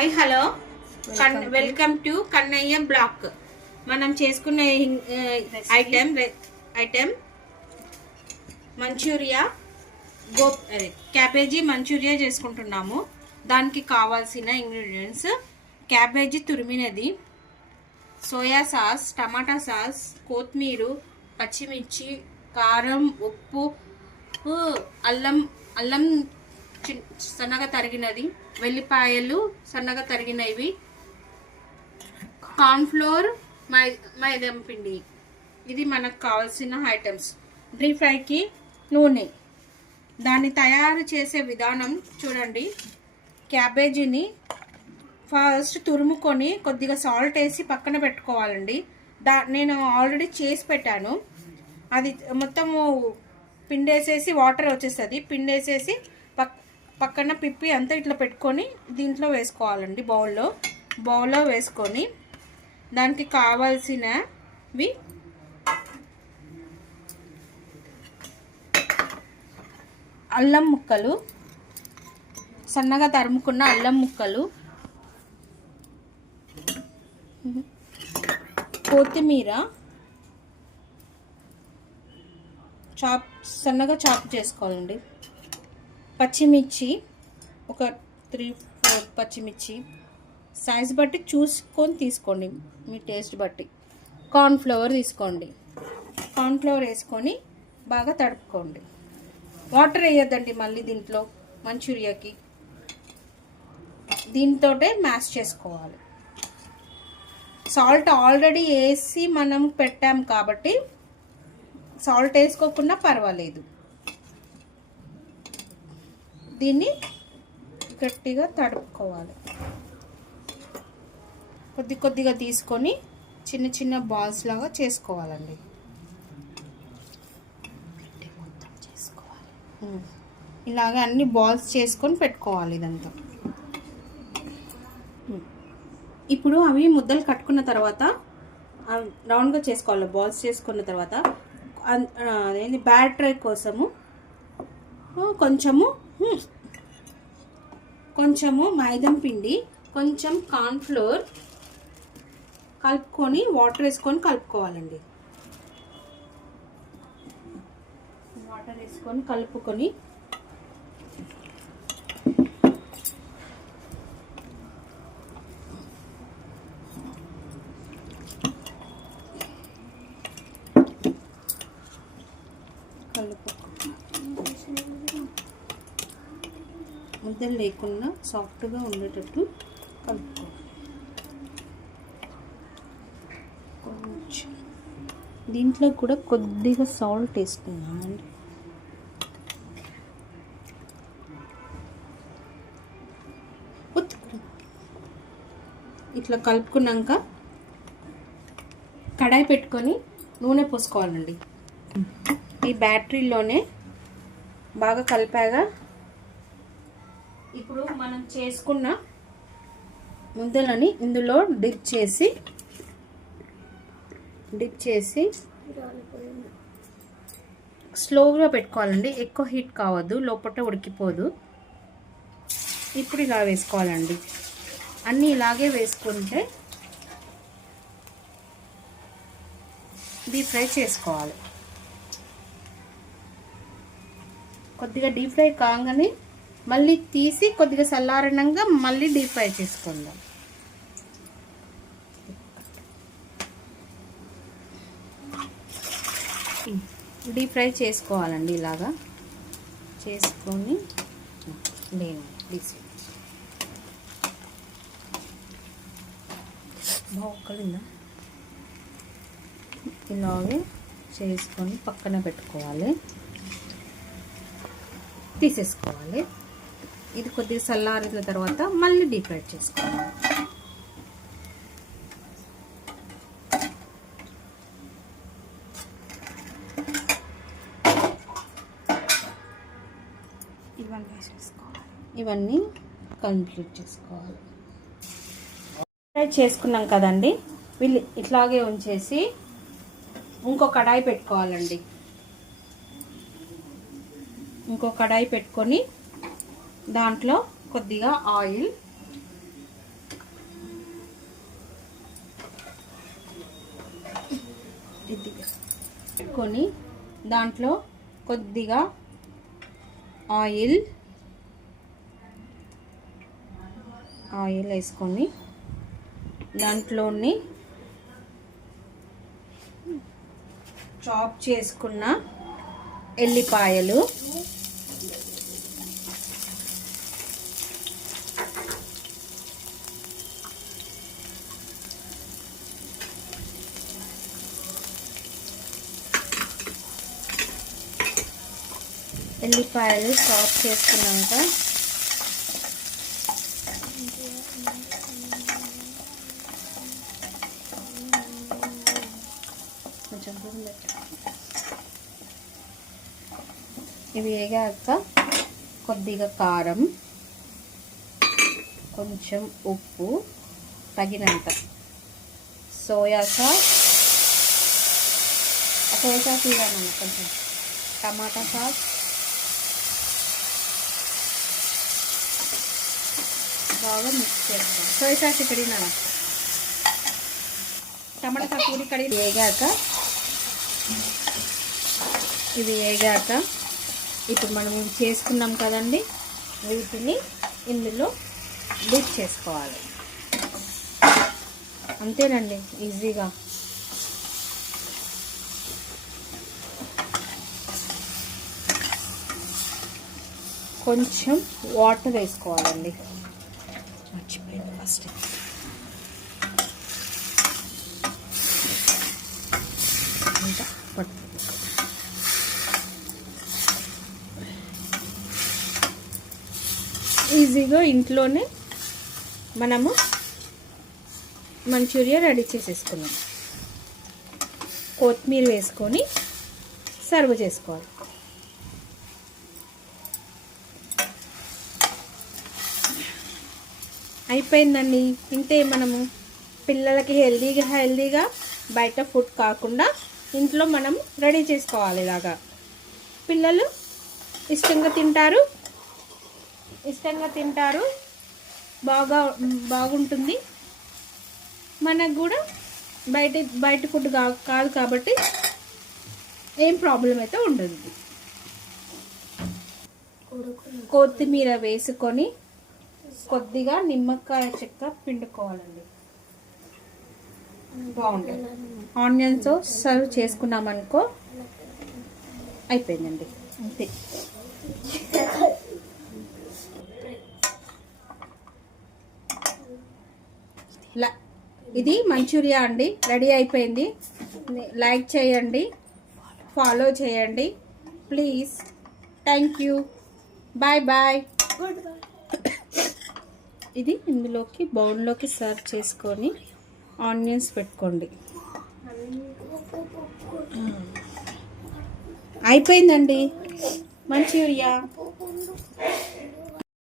Hi hello welcome to Kannayya block. మనం చేసుకునే item Manchuria cabbage Manchuria చేసుకుంటున్నాము. దానికి కావాల్సిన ఇంగ్రీడియంట్స్: క్యాబేజీ తురిమినది, సోయా సాస్, టమాటా సాస్, కొత్తిమీర, పచ్చిమిర్చి, కారం, ఉప్పు, అల్లం సన్నగా తరిగినది, వెల్లిపాయలు సన్నగా తరిగినవి, కార్న్ఫ్లోర్, మైదా పిండి. ఇది మనకు కావాల్సిన ఐటమ్స్. డీప్ ఫ్రైకి నూనె. దాన్ని తయారు చేసే విధానం చూడండి. క్యాబేజీని ఫస్ట్ తురుముకొని కొద్దిగా సాల్ట్ వేసి పక్కన పెట్టుకోవాలండి. నేను ఆల్రెడీ చేసి పెట్టాను. అది మొత్తము పిండేసేసి వాటర్ వచ్చేస్తుంది. పిండేసేసి పక్కన పిప్పి అంతా ఇట్లా పెట్టుకొని దీంట్లో వేసుకోవాలండి. బౌల్లో వేసుకొని దానికి కావాల్సినవి అల్లం ముక్కలు, సన్నగా తరుముకున్న అల్లం ముక్కలు, కొత్తిమీర సన్నగా చాప్ చేసుకోవాలండి. పచ్చిమిర్చి ఒక 3-4 పచ్చిమిర్చి సైజ్ బట్టి చూసుకొని తీసుకోండి, మీ టేస్ట్ బట్టి. కార్న్ఫ్లవర్ తీసుకోండి. కార్న్ఫ్లవర్ వేసుకొని బాగా తడుపుకోండి. వాటర్ వేయొద్దండి మళ్ళీ దీంట్లో మంచూరియాకి. దీంతోటే మ్యాష్ చేసుకోవాలి. సాల్ట్ ఆల్రెడీ వేసి మనం పెట్టాం కాబట్టి సాల్ట్ వేసుకోకుండా పర్వాలేదు. దీన్ని గట్టిగా తడుపుకోవాలి. కొద్దిగా తీసుకొని చిన్న చిన్న బాల్స్ లాగా చేసుకోవాలండి. ఇలాగ అన్ని బాల్స్ చేసుకొని పెట్టుకోవాలి. ఇదంతా ఇప్పుడు అవి ముద్దలు కట్టుకున్న తర్వాత రౌండ్గా చేసుకోవాలి. బాల్స్ చేసుకున్న తర్వాత అదేంటి బ్యాటర్ కోసము కొంచెము మైదా పిండి, కొంచెం కార్న్ఫ్లోర్ కలుపుకొని వాటర్ వేసుకొని కలుపుకోవాలండి. వాటర్ వేసుకొని కలుపుకొని ముద్దలు లేకుండా సాఫ్ట్గా ఉండేటట్టు కలుపుకోవాలి. కొంచెం దీంట్లో కూడా కొద్దిగా సాల్ట్ వేసుకున్నామండి. ఇట్లా కలుపుకున్నాక కడాయి పెట్టుకొని నూనె పోసుకోవాలండి. ఈ బ్యాటరీలోనే బాగా కలిపాగా ఇప్పుడు మనం చేసుకున్న ముద్దలని ఇందులో డిప్ చేసి స్లోగా పెట్టుకోవాలండి. ఎక్కువ హీట్ కావద్దు, లోపల ఉడికిపోదు. ఇప్పుడు ఇలా వేసుకోవాలండి. అన్నీ ఇలాగే వేసుకుంటే డీప్ ఫ్రై చేసుకోవాలి. కొద్దిగా డీప్ ఫ్రై కాగానే మళ్ళీ తీసి కొద్దిగా చల్లారణంగా మళ్ళీ డీప్ ఫ్రై చేసుకుందాం. డీప్ ఫ్రై చేసుకోవాలండి. ఇలాగా చేసుకొని బాగుందా ఇలాగే చేసుకొని పక్కన పెట్టుకోవాలి. తీసేసుకోవాలి. ఇది కొద్దిగా చల్లారిన తర్వాత మళ్ళీ డీప్ ఫ్రై చేసుకోవాలి. ఇవన్నీ కంప్లీట్ చేసుకోవాలి. ఫ్రై చేసుకున్నాం కదండి. వీళ్ళు ఇట్లాగే ఉంచేసి ఇంకో కడాయి పెట్టుకోవాలండి. ఇంకో కడాయి పెట్టుకొని దాంట్లో కొద్దిగా ఆయిల్, వేసుకొని దాంట్లో కొద్దిగా ఆయిల్ వేసుకొని దాంట్లోని చాప్ చేసుకున్న ఎల్లిపాయలు, చాప్ చేసుకున్నాక ఇవి వేగాక కొద్దిగా కారం, కొంచెం ఉప్పు, తగినంత సోయా సాస్ ఇవ్వను, కొంచెం టమాటా సాస్, బాగా మిక్స్ చేస్తాం. సోయా సాస్ ఇక్కడ టమాటా సాస్ పూరి కడిగి వేగాక ఇప్పుడు మనం చేసుకున్నాం కదండి, వీటిని ఇందులో డిప్ చేసుకోవాలి. అంతేనండి, ఈజీగా. కొంచెం వాటర్ వేసుకోవాలండి, మర్చిపోయింది ఫస్ట్. ఈజీగా ఇంట్లోనే మనము మంచూరియా రెడీ చేసేసుకున్నాం. కొత్తిమీర వేసుకొని సర్వ్ చేసుకోవాలి. అయిపోయిందండి. ఇంతే, మనము పిల్లలకి హెల్దీగా బయట ఫుడ్ కాకుండా ఇంట్లో మనం రెడీ చేసుకోవాలి. ఇలాగా పిల్లలు ఇష్టంగా తింటారు, బాగుంటుంది. మనకు కూడా బయట ఫుడ్ కాదు కాబట్టి ఏం ప్రాబ్లం అయితే ఉండదు. కొత్తిమీర వేసుకొని కొద్దిగా నిమ్మకాయ చెక్క పిండుకోవాలండి, బాగుంటుంది. ఆనియన్స్తో సర్వ్ చేసుకున్నామనుకో అయిపోయిందండి, అంతే. ఇది మంచూరియా అండి, రెడీ అయిపోయింది. లైక్ చేయండి, ఫాలో చేయండి ప్లీజ్. Thank you, bye. ఇది ఇందులోకి బౌల్లోకి సర్వ్ చేసుకొని ఆనియన్స్ పెట్టుకోండి. అయిపోయిందండి మంచూరియా.